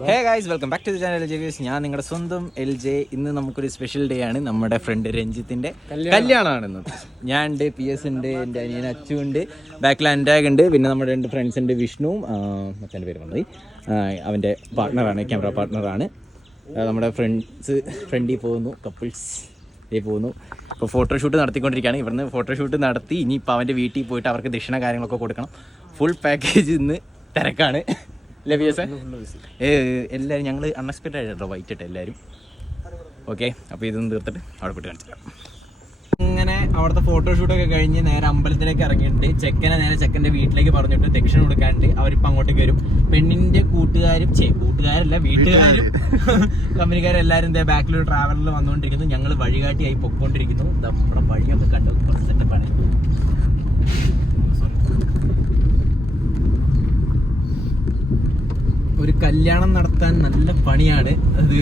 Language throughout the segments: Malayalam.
Hey guys, welcome back to the channel LJ Views. ഞാൻ നിങ്ങളുടെ സ്വന്തം LJ. ഇന്ന് നമുക്കൊരു സ്പെഷ്യൽ ഡേ ആണ്. നമ്മുടെ ഫ്രണ്ട് രഞ്ജിത്തിന്റെ കല്യാണമാണ് ഇന്ന്. ഞാൻ ഉണ്ട്, PS ഉണ്ട്, എൻ്റെ അനിയൻ അച്ചു ഉണ്ട്, ബാക്കിൽ അൻരാഗ് ഉണ്ട്, പിന്നെ നമ്മുടെ 2 ഫ്രണ്ട്സ് ഉണ്ട്, വിഷ്ണുവും മറ്റേ പേര് വന്നത് അവൻ്റെ പാർട്ട്ണറാണ്, ക്യാമറ പാർട്ട്ണറാണ്. നമ്മുടെ ഫ്രണ്ടിൽ പോകുന്നു, കപ്പിൾസ് പോകുന്നു. ഇപ്പോൾ ഫോട്ടോഷൂട്ട് നടത്തിക്കൊണ്ടിരിക്കുകയാണ്. ഇവിടുന്ന് ഫോട്ടോഷൂട്ട് നടത്തി ഇനിയിപ്പോൾ അവൻ്റെ വീട്ടിൽ പോയിട്ട് അവർക്ക് ദക്ഷിണ കാര്യങ്ങളൊക്കെ കൊടുക്കണം. ഫുൾ പാക്കേജ് ഇന്ന് തിരക്കാണ്. എല്ലാവരും ഞങ്ങൾ അൺഎക്സ്പെക്റ്റഡ് ആയിട്ടോ വൈകിട്ട് എല്ലാവരും. ഓക്കെ, അപ്പോൾ ഇതൊന്ന് തീർത്തിട്ട് അവിടെ പോയിട്ട് കാണിച്ചു. അങ്ങനെ അവിടുത്തെ ഫോട്ടോഷൂട്ടൊക്കെ കഴിഞ്ഞ് നേരെ അമ്പലത്തിലേക്ക് ഇറങ്ങിയിട്ടുണ്ട്. ചെക്കൻ്റെ വീട്ടിലേക്ക് പറഞ്ഞിട്ട് ദക്ഷിണ കൊടുക്കാണ്ട് അവരിപ്പോൾ അങ്ങോട്ടേക്ക് വരും. പെണ്ണിൻ്റെ കൂട്ടുകാരല്ല വീട്ടുകാരും കമ്പനിക്കാരെല്ലാവരും ബാക്കിലൊരു ട്രാവലറിൽ വന്നുകൊണ്ടിരിക്കുന്നു. ഞങ്ങൾ വഴികാട്ടിയായി പൊക്കോണ്ടിരിക്കുന്നു. നമ്മുടെ വഴിയൊക്കെ കണ്ടു, കുറച്ച് സെറ്റപ്പാണ്. ഒരു കല്യാണം നടത്താൻ നല്ല പണിയാണ്. അത്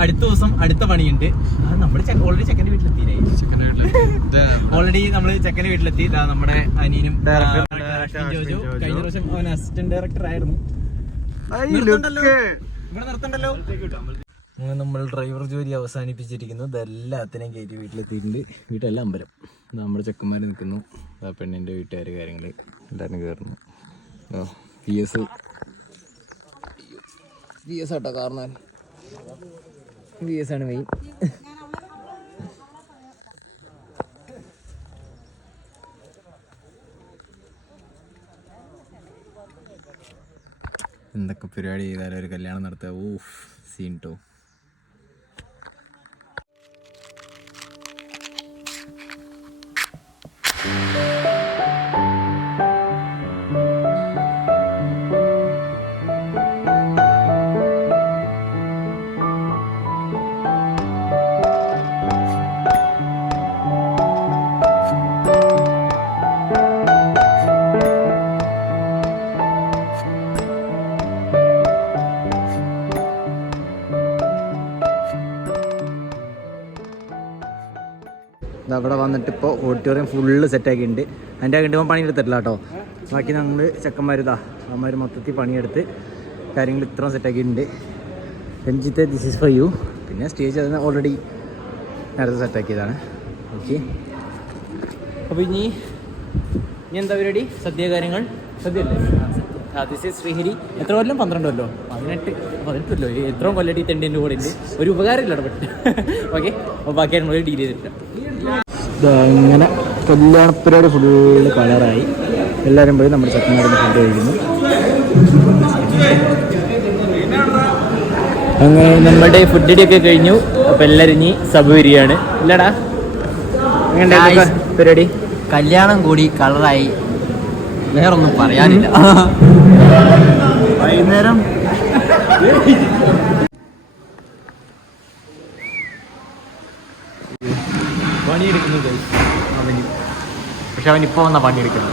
അടുത്ത ദിവസം അടുത്ത പണിയുണ്ട്. നമ്മൾ ഓൾറെഡി ചെക്കൻ്റെ വീട്ടിലെത്തിയില്ലേ? ഓൾറെഡി നമ്മൾ ചെക്കൻ്റെ വീട്ടിലെത്തി. നമ്മുടെ അനിയനും ജോജു കഴിഞ്ഞ ദിവസം അവൻ അസിസ്റ്റന്റ് ഡയറക്ടർ ആയിരുന്നു. ഇവിടെ നിർത്തണ്ടല്ലോ. നമ്മൾ ഡ്രൈവർ ജോലി അവസാനിപ്പിച്ചിരിക്കുന്നു. ഇതെല്ലാത്തിനെയും കയറ്റി വീട്ടിലെത്തിയിട്ടുണ്ട്. വീട്ടിലെല്ലാം അമ്പലം. നമ്മുടെ ചെക്കന്മാർ നിൽക്കുന്നു. പെണ്ണിൻ്റെ വീട്ടുകാർ കാര്യങ്ങൾ എല്ലാവരും കയറുന്നു. VS ആട്ടോ കാരണം VS ആണ് മെയിൻ. എന്തൊക്കെ പരിപാടി ചെയ്താലും ഒരു കല്യാണം നടത്തുക സീൻ ട്ടോ. അവിടെ വന്നിട്ട് ഇപ്പോൾ ഓഡിറ്റോറിയം ഫുള്ള് സെറ്റാക്കിയിട്ടുണ്ട്. അതിൻ്റെ കണ്ടുമ്പോൾ പണിയെടുത്തിട്ടില്ല കേട്ടോ. ബാക്കി ഞങ്ങൾ അവന്മാർ മൊത്തത്തിൽ പണിയെടുത്ത് കാര്യങ്ങൾ ഇത്രയും സെറ്റാക്കിയിട്ടുണ്ട്. രഞ്ജിത്തെ ദിസ് ഈസ് ഫോർ യു. പിന്നെ സ്റ്റേജ് അതിന് ഓൾറെഡി നേരത്തെ സെറ്റാക്കിയതാണ്. ഓക്കെ, അപ്പോൾ ഇനി എന്താ പരിപാടി? സദ്യ കാര്യങ്ങൾ. സദ്യ അല്ലേ? This is Sreehari. എത്ര കൊല്ലം? 12 കൊല്ലോ 18 കൊല്ലോ എത്രയും കൊല്ലടി തെണ്ടിൻ്റെ കൂടെ ഉണ്ട്. ഒരു ഉപകാരമില്ല ഇടപെട്ട്. ഓക്കെ, അപ്പോൾ ബാക്കി നമ്മൾ ഡീൽ ചെയ്തിട്ട് അങ്ങനെ കല്യാണ പരിപാടി ഫുള്ള് കളറായി. എല്ലാവരും പോയി നമ്മുടെ ചെക്കന്മാരുടെ ഫുഡ് കഴിക്കുന്നു. അങ്ങനെ നമ്മുടെ ഫുഡ് അടിയൊക്കെ കഴിഞ്ഞു. അപ്പം എല്ലാവരും ഇനി സബ് വരികയാണ്. ഇല്ലടാ, അങ്ങനെ പരിപാടി? കല്യാണം കൂടി കളറായി, വേറൊന്നും പറയാനില്ല. വൈകുന്നേരം പണിയെടുക്കുന്നു അവന്. പക്ഷെ അവനിപ്പോൾ വന്നാ പണിയെടുക്കണം.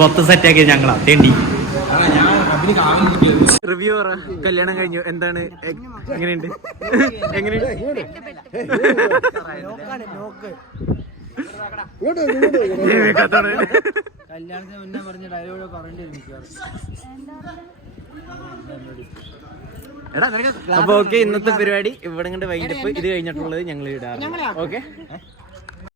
മൊത്തം സെറ്റാക്കിയത് ഞങ്ങളാ തേണ്ടി. റിവ്യൂ പറ. കല്യാണം കഴിഞ്ഞു, എന്താണ്, എങ്ങനെയുണ്ട്? കല്യാണത്തിന് മുന്നേ പറഞ്ഞ ഡയലോഗ് പറയേണ്ടി വരും. അപ്പൊ ഓക്കെ, ഇന്നത്തെ പരിപാടി ഇവിടെ കണ്ട് വൈകിട്ട് ഇത് കഴിഞ്ഞിട്ടുള്ളത് ഞങ്ങൾ ഇടാറ്. ഓക്കെ.